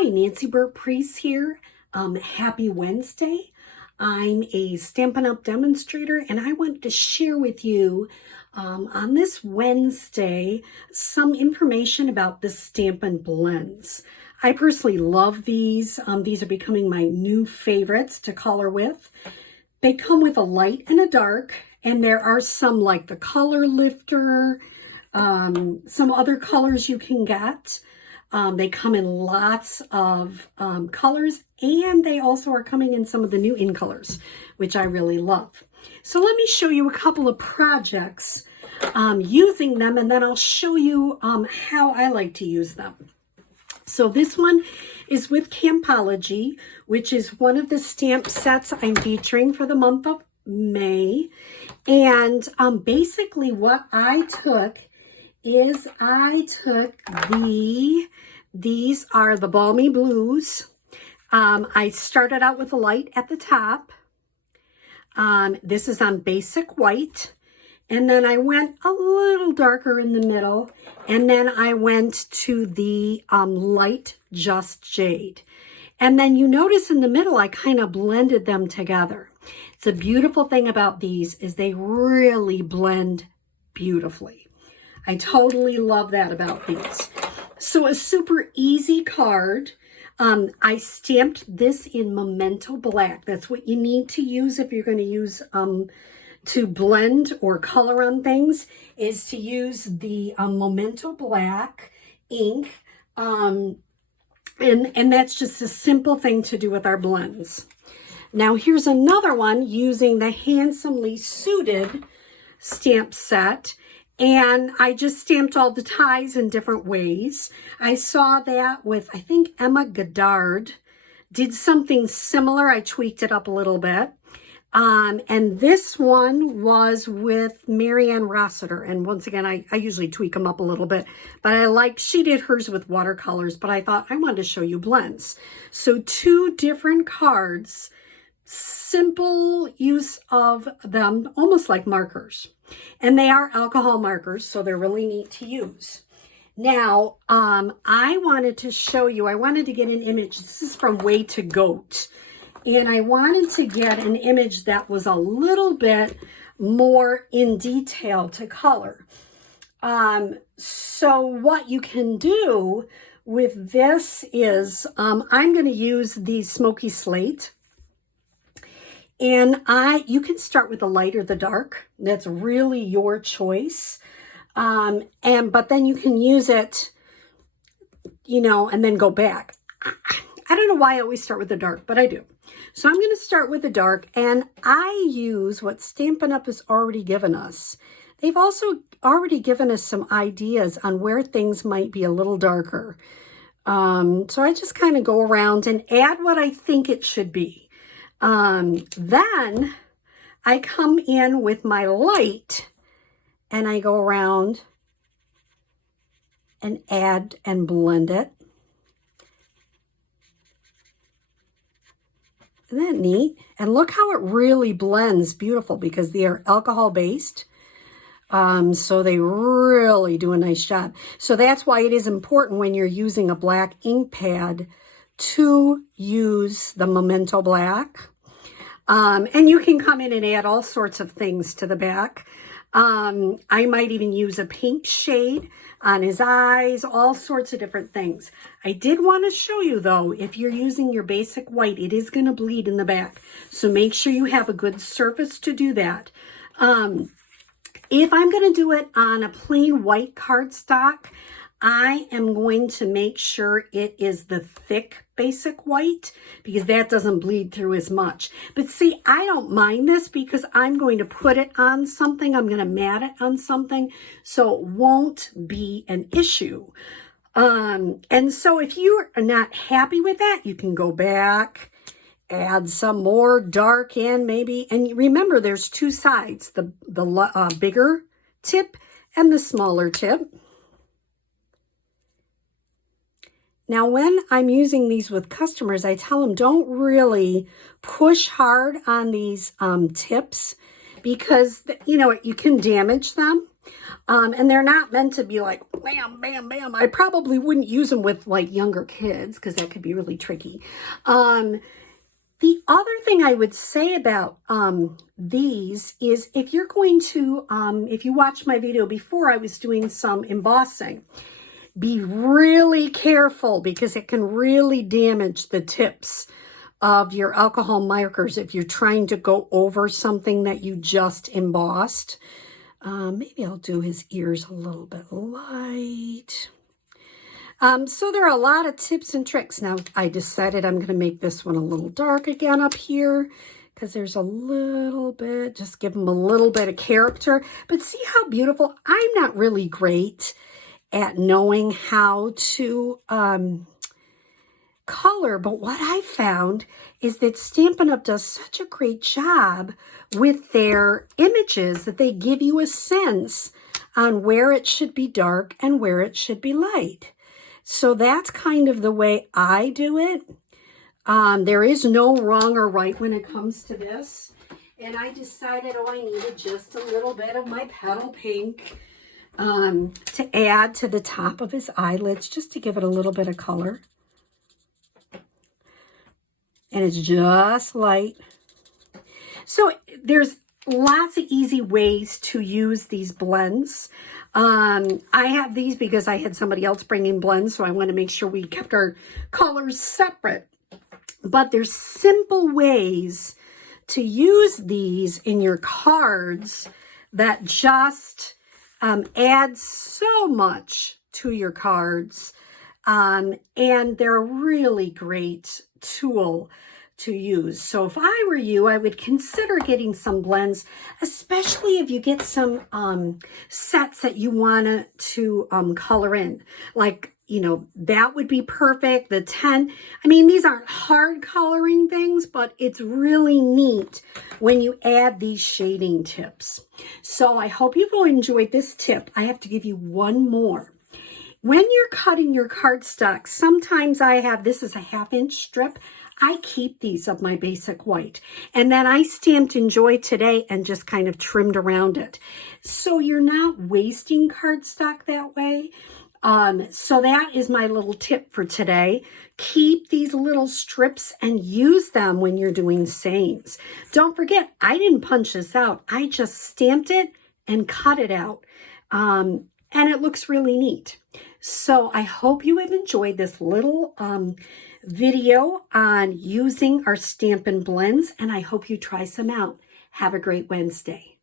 Hi, Nancy Burt-Preece here. Happy Wednesday. I'm a Stampin' Up! Demonstrator, and I wanted to share with you on this Wednesday some information about the Stampin' Blends. I personally love these. These are becoming my new favorites to color with. They come with a light and a dark, and there are some like the Color Lifter, some other colors you can get. They come in lots of colors, and they also are coming in some of the new in colors, which I really love. So let me show you a couple of projects using them, and then I'll show you how I like to use them. So this one is with Campology, which is one of the stamp sets I'm featuring for the month of May. And basically what I took is these are the Balmy Blues. I started out with a light at the top. This is on basic white. And then I went a little darker in the middle. And then I went to the light Just Jade. And then you notice in the middle, I kind of blended them together. It's a beautiful thing about these is they really blend beautifully. I totally love that about these. So a super easy card. I stamped this in Memento Black. That's what you need to use if you're going to use to blend or color on things, is to use the Memento Black ink. And that's just a simple thing to do with our blends. Now here's another one using the Handsomely Suited stamp set. And I just stamped all the ties in different ways. I saw that with, I think, Emma Goddard did something similar. I tweaked it up a little bit. And this one was with Marianne Rossiter. And once again, I usually tweak them up a little bit. But she did hers with watercolors, but I thought I wanted to show you blends. So two different cards, simple use of them, almost like markers. And they are alcohol markers, so they're really neat to use. Now, I wanted to show you, I wanted to get an image. This is from Way to Goat. And I wanted to get an image that was a little bit more in detail to color. So what you can do with this is, I'm going to use the Smoky Slate. And you can start with the light or the dark. That's really your choice. But then you can use it, and then go back. I don't know why I always start with the dark, but I do. So I'm going to start with the dark, and I use what Stampin' Up! Has already given us. They've also already given us some ideas on where things might be a little darker. So I just kind of go around and add what I think it should be. Then I come in with my light and I go around and add and blend it. Isn't that neat? And look how it really blends beautiful because they are alcohol based. So they really do a nice job. So that's why it is important when you're using a black ink pad to use the Memento Black. And you can come in and add all sorts of things to the back. I might even use a pink shade on his eyes, all sorts of different things. I did want to show you though, if you're using your basic white, it is going to bleed in the back. So make sure you have a good surface to do that. If I'm going to do it on a plain white cardstock, I am going to make sure it is the thick basic white because that doesn't bleed through as much. But see, I don't mind this because I'm going to put it on something. I'm going to mat it on something, so it won't be an issue. And so if you are not happy with that, you can go back, add some more dark in maybe. And remember, there's two sides, the bigger tip and the smaller tip. Now, when I'm using these with customers, I tell them don't really push hard on these tips because, you can damage them. And they're not meant to be like bam, bam, bam. I probably wouldn't use them with like younger kids because that could be really tricky. The other thing I would say about these is if you're going to, if you watched my video before, I was doing some embossing. Be really careful because it can really damage the tips of your alcohol markers if you're trying to go over something that you just embossed. Maybe I'll do his ears a little bit light. So there are a lot of tips and tricks. Now I decided I'm going to make this one a little dark again up here because there's a little bit, just give them a little bit of character. But see how beautiful? I'm not really great at knowing how to color, but what I found is that Stampin' Up! Does such a great job with their images that they give you a sense on where it should be dark and where it should be light. So that's kind of the way I do it. There is no wrong or right when it comes to this. And I decided, oh, I needed just a little bit of my petal pink to add to the top of his eyelids, just to give it a little bit of color. And it's just light. So there's lots of easy ways to use these blends. I have these because I had somebody else bringing blends, so I want to make sure we kept our colors separate. But there's simple ways to use these in your cards that just add so much to your cards. And they're a really great tool to use. So if I were you, I would consider getting some blends, especially if you get some sets that you want to color in. Like, you know, that would be perfect. The 10, I mean, these aren't hard coloring things, but it's really neat when you add these shading tips. So I hope you've enjoyed this tip. I have to give you one more. When you're cutting your cardstock, sometimes I have, this is a 1/2-inch strip. I keep these of my basic white. And then I stamped Enjoy Today and just kind of trimmed around it. So you're not wasting cardstock that way. So that is my little tip for today. Keep these little strips and use them when you're doing sayings. Don't forget, I didn't punch this out. I just stamped it and cut it out. And it looks really neat. So I hope you have enjoyed this little video on using our Stampin' blends, and I hope you try some out. Have a great Wednesday.